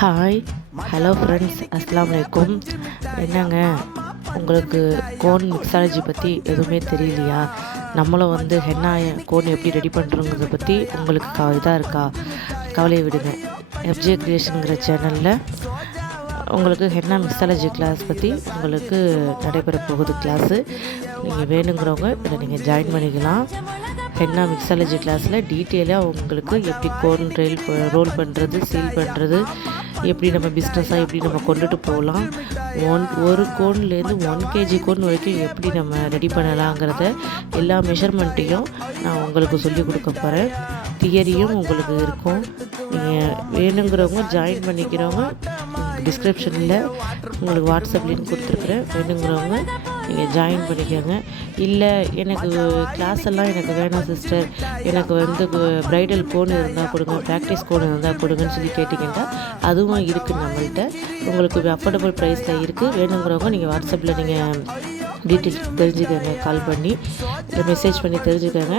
Hi, hello friends, அஸ்ஸலாமு அலைக்கும். என்னங்க, உங்களுக்கு கோன் மிக்ஸாலஜி பற்றி எதுவுமே தெரியலையா? நம்மளும் ஹென்னா கோன் எப்படி ரெடி பண்ணுறோங்கிறத பற்றி உங்களுக்கு இதாக இருக்கா? கவலையை விடுங்க. எஃப்ஜே கிரியேஷனுங்கிற சேனலில் உங்களுக்கு ஹென்னா மிக்ஸாலஜி கிளாஸ் பற்றி உங்களுக்கு நடைபெற போகுது கிளாஸு. நீங்கள் வேணுங்கிறவங்க இதில் நீங்கள் ஜாயின் பண்ணிக்கலாம். ஹென்னா மிக்ஸாலஜி கிளாஸில் டீட்டெயிலாக உங்களுக்கு எப்படி கோன் ரோல் பண்ணுறது, சீல் பண்ணுறது, எப்படி நம்ம பிஸ்னஸாக எப்படி நம்ம கொண்டுட்டு போகலாம், ஒரு கோன்லேருந்து 1 kg கோன் வரைக்கும் எப்படி நம்ம ரெடி பண்ணலாங்கிறத எல்லா மெஷர்மெண்ட்டையும் நான் உங்களுக்கு சொல்லிக் கொடுக்க போகிறேன். தியரியும் உங்களுக்கு இருக்கும். நீங்கள் வேணுங்கிறவங்க ஜாயின் பண்ணிக்கிறவங்க டிஸ்கிரிப்ஷனில் உங்களுக்கு வாட்ஸ்அப் லிங்க் கொடுத்துருக்குறேன். வேணுங்கிறவங்க நீங்கள் ஜாயின் பண்ணிக்கோங்க. இல்லை எனக்கு கிளாஸ் எல்லாம் எனக்கு வேணாம் சிஸ்டர், எனக்கு ப்ரைடல் கோன் இருந்தால் கொடுங்க, ப்ராக்டிஸ் கோன் இருந்தால் கொடுங்கன்னு சொல்லி கேட்டிங்கன்னா அதுவும் இருக்குது நம்மள்கிட்ட. உங்களுக்கு அஃபோர்டபுள் ப்ரைஸில் இருக்குது. வேணுங்கிறவங்க நீங்கள் வாட்ஸ்அப்பில் நீங்கள் டீட்டெயில்ஸ் தெரிஞ்சுக்கோங்க, கால் பண்ணி இல்லை மெசேஜ் பண்ணி தெரிஞ்சுக்கோங்க.